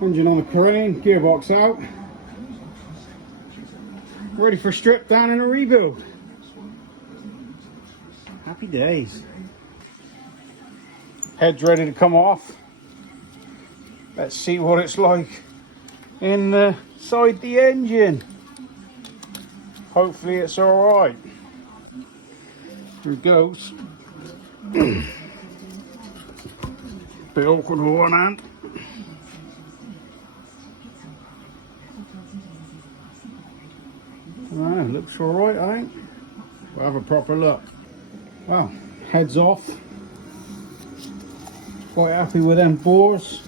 Engine on the crane, gearbox out. Ready for a strip down and a rebuild. Happy days. Head's ready to come off. Let's see what it's like inside the engine. Hopefully it's alright. Here it goes. Bit awkward with one hand. Right, looks alright, I think. We'll have a proper look. Well, heads off. Quite happy with them bores.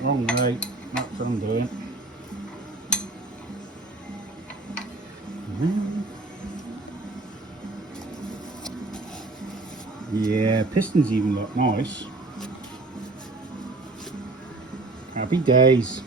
Wrong way, that's what I'm doing. Yeah, pistons even look nice. Happy days.